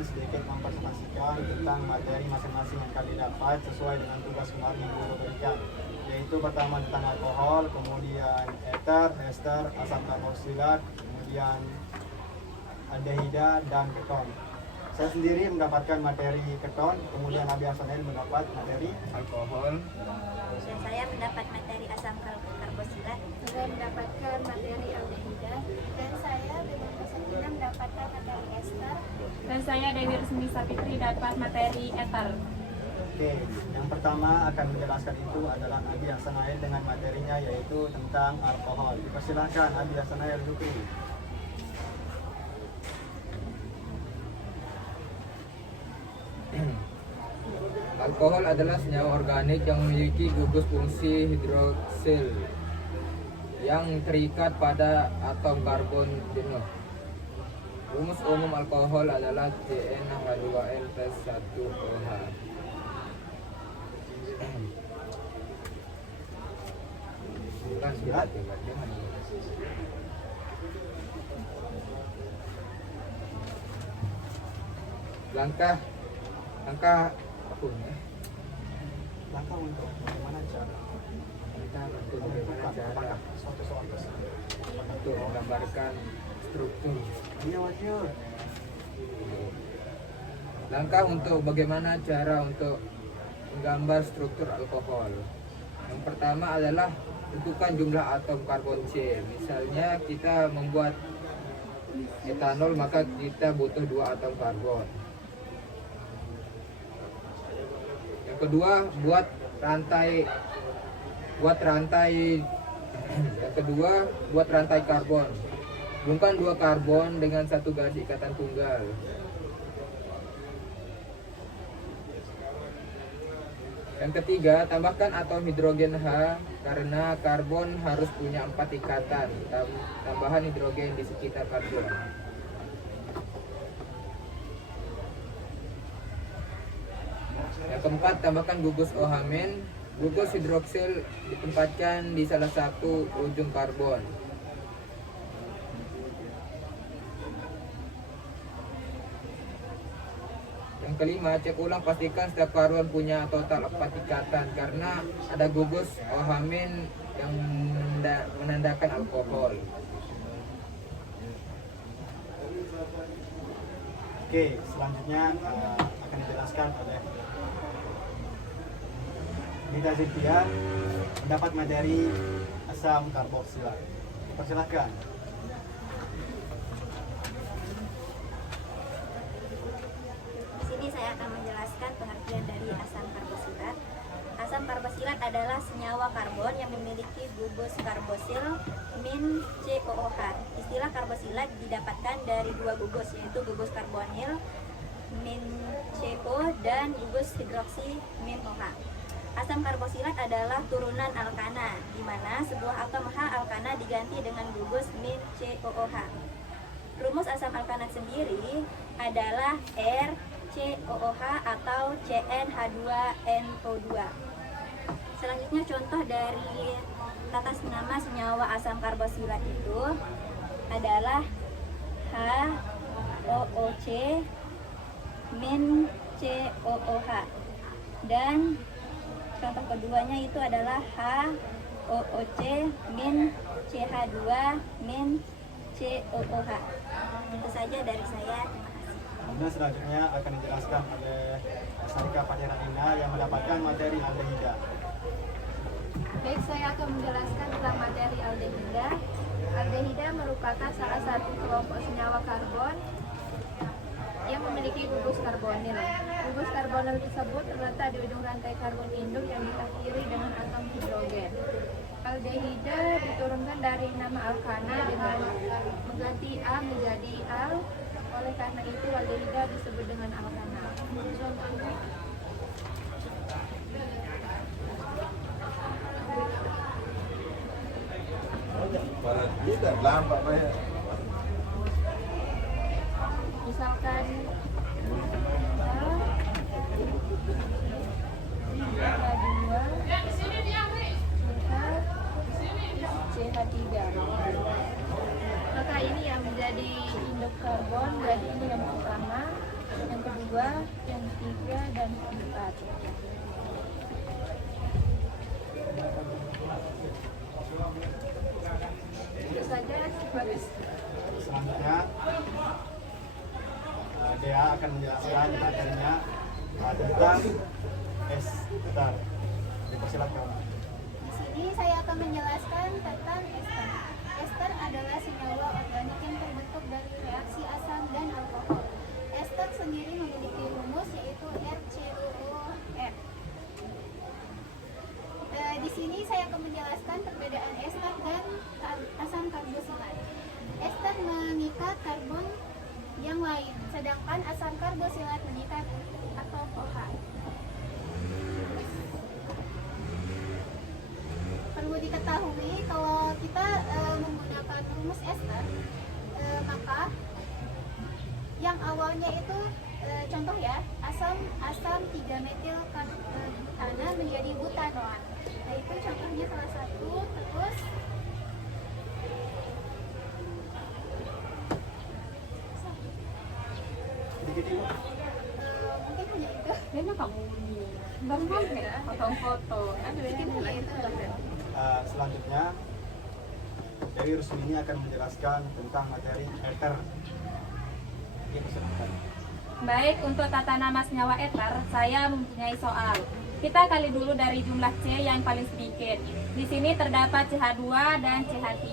ingin sedikit mempresentasikan tentang materi masing-masing yang kalian dapat sesuai dengan tugas kemarin yang guru berikan, yaitu pertama tentang alkohol, kemudian ether, ester, asam karboksilat, kemudian aldehida dan keton. Saya sendiri mendapatkan materi keton, kemudian Abi Hasanel mendapat materi alkohol. Dan saya mendapat materi asam karboksilat. Saya mendapatkan materi aldehida. Dan saya dengan Sakina mendapatkan materi ester. Dan saya Dewi Resmi Sapitri dapat materi ether. Oke, yang pertama akan menjelaskan itu adalah Abi Hasanel dengan materinya yaitu tentang alkohol. Dipersilakan Abi Hasanel Zukri. Alkohol adalah senyawa organik yang memiliki gugus fungsi hidroksil yang terikat pada atom karbon jenuh. Rumus umum alkohol adalah CnH2n plus 1OH. Bukan surat ya, Pak. Langkah apa ya? Langkah untuk bagaimana cara Bagaimana cara suatu soal tersebut. untuk menggambarkan struktur. Iya, wajib. Langkah untuk bagaimana cara untuk menggambar struktur alkohol. Yang pertama adalah tentukan jumlah atom karbon C. Misalnya kita membuat etanol, maka kita butuh 2 atom karbon. Yang kedua, buat rantai karbon. Hubungkan 2 karbon dengan 1 garis ikatan tunggal. Yang ketiga, tambahkan atom hidrogen H karena karbon harus punya 4 ikatan. Tambahan hidrogen di sekitar karbon. Yang keempat, tambahkan gugus OH-. Gugus hidroksil ditempatkan di salah satu ujung karbon. Yang kelima, cek ulang pastikan setiap karbon punya total 4 ikatan karena ada gugus OH- yang menandakan alkohol. Oke, selanjutnya akan dijelaskan oleh Nida Zilfia mendapat materi asam karboksilat. Persilahkan. Di sini saya akan menjelaskan pengertian dari asam karboksilat. Asam karboksilat adalah senyawa karbon yang memiliki gugus karbosil min COOH. Istilah karboksilat didapatkan dari 2 gugus, yaitu gugus karbonil min CO dan gugus hidroksi min OH. Asam karboksilat adalah turunan alkana, di mana sebuah atom H alkana diganti dengan gugus min COOH. Rumus asam alkanat sendiri adalah RCOOH atau CnH2NO2. Selanjutnya contoh dari tata nama senyawa asam karboksilat itu adalah HOOC min COOH, dan contoh keduanya itu adalah HOOC min CH2 min COOH. Itu saja dari saya. Terima kasih. Kemudian selanjutnya akan dijelaskan oleh Sarika Fatira Ina yang mendapatkan materi aldehida. Baik, saya akan menjelaskan tentang materi aldehida. Aldehida merupakan salah satu kelompok senyawa karbon yang memiliki gugus karbonil. Gugus karbonil tersebut terletak di ujung rantai karbon induk yang diakhiri dengan atom hidrogen. Aldehida diturunkan dari nama alkana dengan mengganti A menjadi al. Oleh karena itu aldehida disebut dengan alkana. Contohnya, tidak lambat banyak. misalkan CH3. Maka ini yang menjadi induk karbon, berarti ini yang pertama. Yang 2, yang 3, dan 4. Itu saja, bagus. Selanjutnya Dea akan menjelaskan materinya tentang ester. Dipersilakan. Di sini saya akan menjelaskan tentang ester. Ester adalah senyawa organik yang terbentuk dari reaksi asam dan alkohol. Ester sendiri memiliki rumus yaitu RCOOR. Di sini saya akan menjelaskan perbedaan ester dan asam karbosilat. Ester mengikat karbon yang lain, sedangkan asam karbosilat mengikat atom OH. Perlu diketahui kalau kita menggunakan rumus ester, maka yang awalnya itu contoh ya, asam 3-metil butana menjadi butanon. Nah, itu contohnya salah satu. Terus Sedikit ibu. mungkin hanya itu. Memang kamu gampang ya, foto-foto. Mungkin hanya itu. Selanjutnya Dewi Rusmini akan menjelaskan tentang materi ether. Dipersilakan. Baik, untuk tata nama senyawa ether, saya mempunyai soal. Kita kali dulu dari jumlah C yang paling sedikit. Di sini terdapat CH2 dan CH3.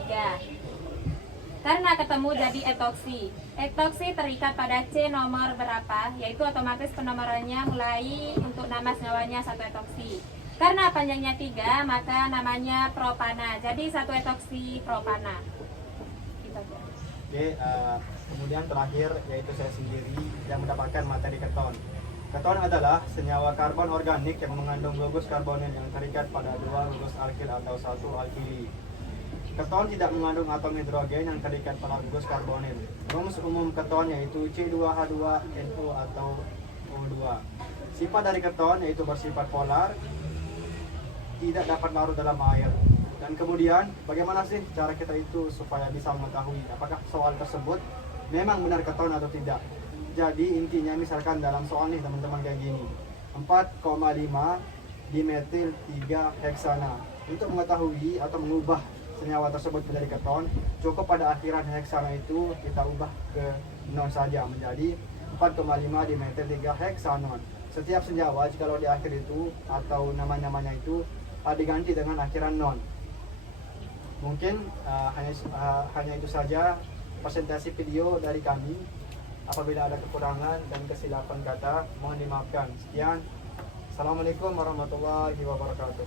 Karena ketemu jadi etoksi. Etoksi terikat pada C nomor berapa, yaitu otomatis penomorannya mulai untuk nama senyawanya 1 etoksi. Karena panjangnya 3, maka namanya propana. Jadi 1 etoksi propana. Gitu aja. Oke, kemudian terakhir yaitu saya sendiri yang mendapatkan materi keton. Keton adalah senyawa karbon organik yang mengandung gugus karbonil yang terikat pada 2 gugus alkil atau 1 alkili. Keton tidak mengandung atom hidrogen yang terikat pada gugus karbonil. Rumus umum keton yaitu C2H2NO atau O2. Sifat dari keton yaitu bersifat polar, tidak dapat larut dalam air. Dan kemudian bagaimana sih cara kita itu supaya bisa mengetahui apakah soal tersebut memang benar keton atau tidak. Jadi intinya misalkan dalam soal nih teman-teman kayak gini, 4,5 dimetil 3 heksana. Untuk mengetahui atau mengubah senyawa tersebut menjadi keton, cukup pada akhiran heksana itu kita ubah ke non saja menjadi 4,5 dimetil 3 heksanon. Setiap senyawa jikalau di akhir itu atau nama-namanya itu diganti dengan akhiran non. Mungkin hanya itu saja presentasi video dari kami. Apabila ada kekurangan dan kesilapan kata, mohon dimaafkan. Sekian. Assalamualaikum warahmatullahi wabarakatuh.